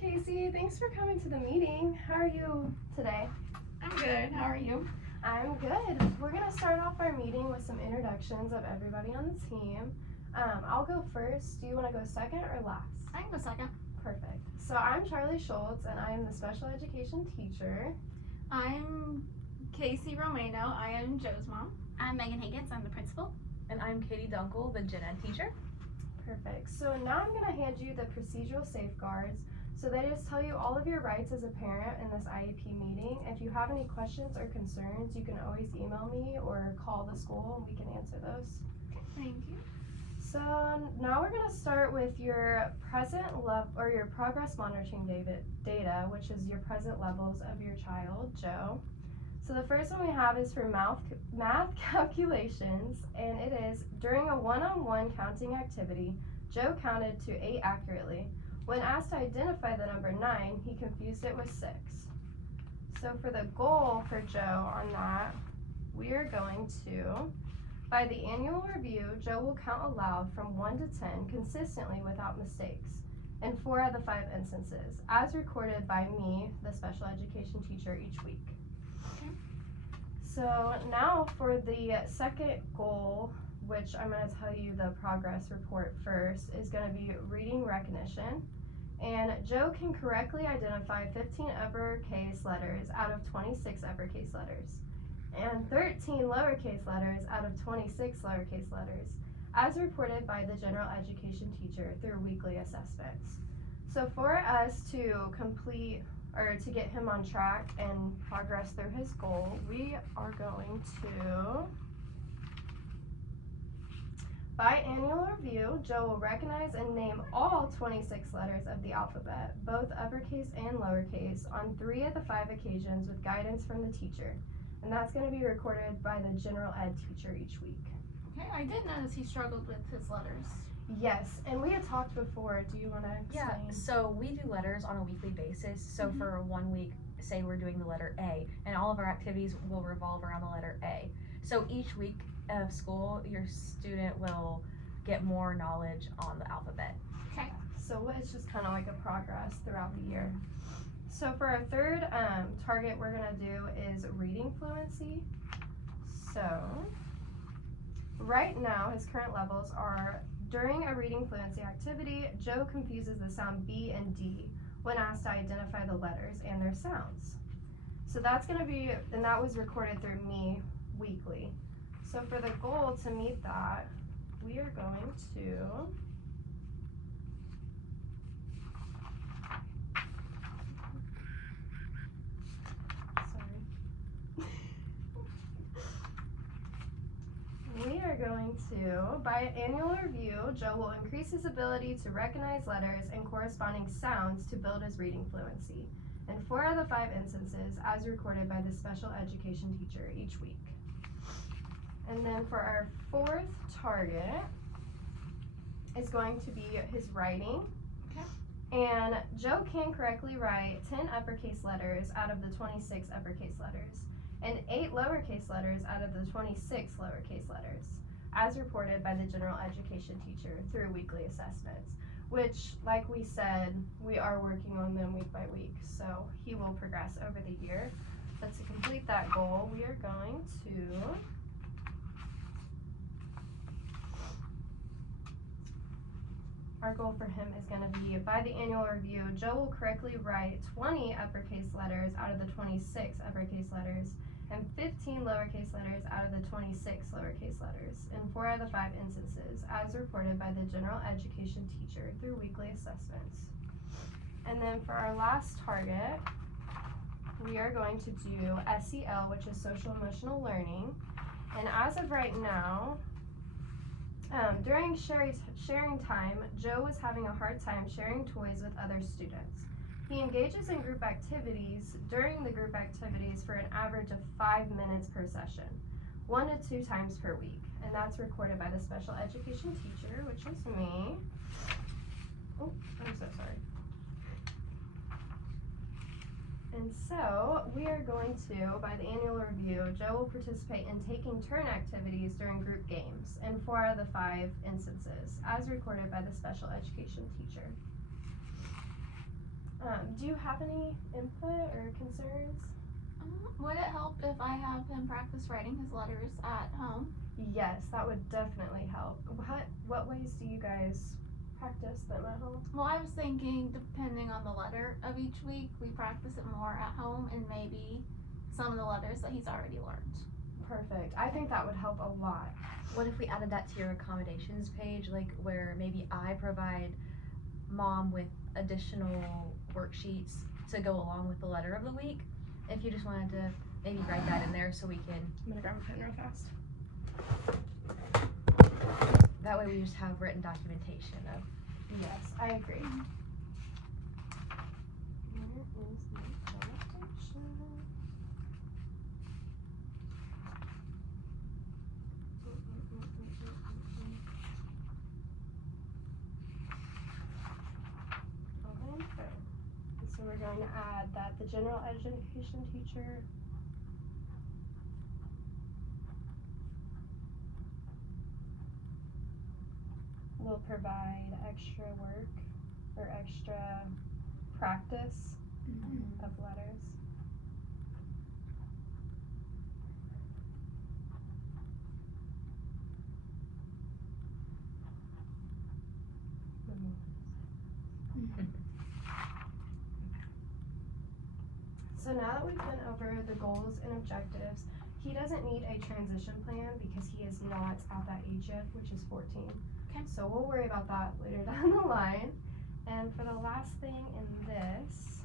Casey. Thanks for coming to the meeting. How are you today? I'm good. How are you? I'm good. We're going to start off our meeting with some introductions of everybody on the team. I'll go first. Do you want to go second or last? I can go second. Perfect. So I'm Charlie Schultz, and I am the special education teacher. I'm Casey Romano. I am Joe's mom. I'm Megan Higgins. I'm the principal. And I'm Katie Dunkel, the gen ed teacher. Perfect. So now I'm going to hand you the procedural safeguards. So they just tell you all of your rights as a parent in this IEP meeting. If you have any questions or concerns, you can always email me or call the school and we can answer those. Thank you. So now we're going to start with your present level or your progress monitoring data, which is your present levels of your child, Joe. So the first one we have is for math calculations, and it is during a one-on-one counting activity, Joe counted to 8 accurately. When asked to identify the number 9, he confused it with 6. So for the goal for Joe on that, we are going to, by the annual review, Joe will count aloud from 1 to 10 consistently without mistakes in 4 out of the 5 instances, as recorded by me, the special education teacher, each week. So now for the second goal, which I'm going to tell you the progress report first, is going to be reading recognition. And Joe can correctly identify 15 uppercase letters out of 26 uppercase letters and 13 lowercase letters out of 26 lowercase letters, as reported by the general education teacher through weekly assessments. So for us to complete or to get him on track and progress through his goal, we are going to, by annual review, Joe will recognize and name all 26 letters of the alphabet, both uppercase and lowercase, on 3 of the 5 occasions with guidance from the teacher. And that's going to be recorded by the general ed teacher each week. Okay, I did notice he struggled with his letters. Yes, and we had talked before. Do you want to explain? Yeah, so we do letters on a weekly basis. So for 1 week, say we're doing the letter A, and all of our activities will revolve around the letter A. So each week of school, your student will get more knowledge on the alphabet. Okay. So it's just kind of like a progress throughout the year. So for our third target we're going to do is reading fluency. So right now his current levels are, during a reading fluency activity, Joe confuses the sound B and D when asked to identify the letters and their sounds. So that's going to be, and that was recorded through me weekly. So for the goal to meet that, we are going to by annual review, Joe will increase his ability to recognize letters and corresponding sounds to build his reading fluency in 4 out of the 5 instances, as recorded by the special education teacher each week. And then for our fourth target is going to be his writing. Okay. And Joe can correctly write 10 uppercase letters out of the 26 uppercase letters and 8 lowercase letters out of the 26 lowercase letters, as reported by the general education teacher through weekly assessments, which, like we said, we are working on them week by week, so he will progress over the year. But to complete that goal, we are going to our goal for him is going to be, by the annual review, Joe will correctly write 20 uppercase letters out of the 26 uppercase letters and 15 lowercase letters out of the 26 lowercase letters in 4 out of the 5 instances, as reported by the general education teacher through weekly assessments. And then for our last target, we are going to do SEL, which is social emotional learning. And as of right now, during sharing time, Joe was having a hard time sharing toys with other students. He engages in group activities during the group activities for an average of 5 minutes per session, 1 to 2 times per week. And that's recorded by the special education teacher, which is me. Oh, I'm so sorry. And so we are going to, by the annual review, Joe will participate in taking turn activities during group games in 4 out of the 5 instances, as recorded by the special education teacher. Do you have any input or concerns? Would it help if I have him practice writing his letters at home? Yes, that would definitely help. What ways do you guys practice them at home? Well, I was thinking, depending on the letter of each week, we practice it more at home and maybe some of the letters that he's already learned. Perfect. I think that would help a lot. What if we added that to your accommodations page, like where maybe I provide mom with additional worksheets to go along with the letter of the week? If you just wanted to maybe write that in there so we can, I'm gonna grab a pen real fast. that way we just have written documentation of. Yes, I agree. Where is the annotation? Okay. So we're going to add that the general education teacher will provide extra work or extra practice of letters. So now that we've been over the goals and objectives, he doesn't need a transition plan because he is not at that age yet, which is 14. Okay. So we'll worry about that later down the line. And for the last thing in this,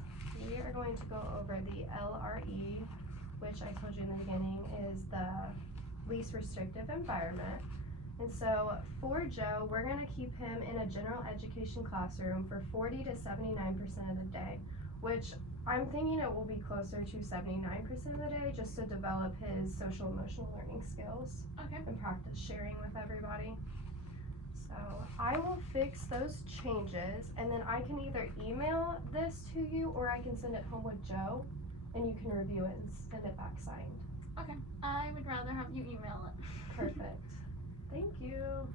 we are going to go over the LRE, which I told you in the beginning is the least restrictive environment. And so for Joe, we're going to keep him in a general education classroom for 40 to 79% of the day, which I'm thinking it will be closer to 79% of the day just to develop his social emotional learning skills Okay. and practice sharing with everybody. So I will fix those changes and then I can either email this to you or I can send it home with Joe and you can review it and send it back signed. Okay. I would rather have you email it. Perfect. Thank you.